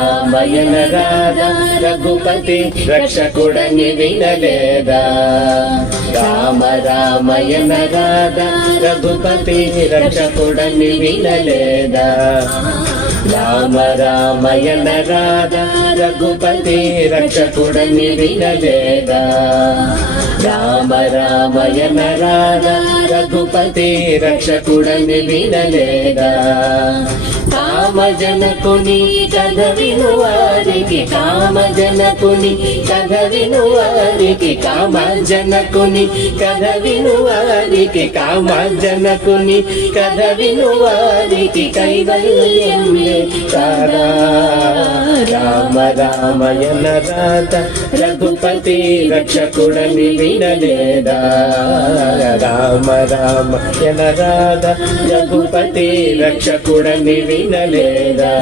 రామయన రాధా రఘుపతి రక్షకుడని వినలేదా రామ రామయన రాధా రఘుపతి రక్షకుడని వినలేదా రామ రామయన రాధా రఘుపతి రక్షకుడని వినలేదా రామ రామయన రాధా రఘుపతి రక్షకుడని వినలేదా కామజనకుని కథ వినువారికి కామజనకుని కథ వినువారికి కామజనకుని కథ వినువారికి కామజనకుని కథ వినువారికి కైవల్యం కాదా రామ రామయన రాధా రఘుపతి రక్షకుడని వినలేదా రామ రామయన రాధా రఘుపతి రక్షకుడని వినలేదా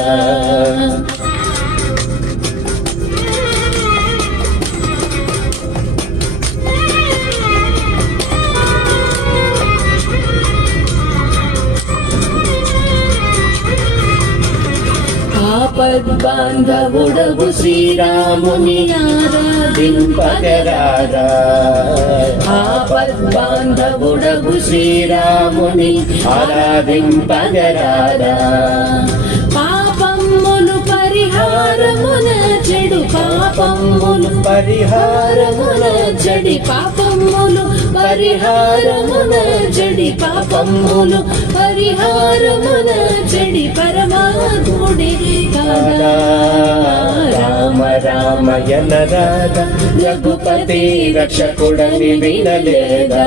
ఆపద్బాంధవుడవు శ్రీరాముని ఆరాధింపగరారా ఆపద్బాంధవుడవు శ్రీరాముని ఆరాధింపగరారా పాపములు పరిహారమున చెడు పాపములు పరిహారమున చెడి పాపములు పరిహారమున చెడి పాపములు పరిహారమున చెడి పరమాత్ముడి కాదా రామ రామయన రాధా రఘుపతి రక్షకుడని వినలేదా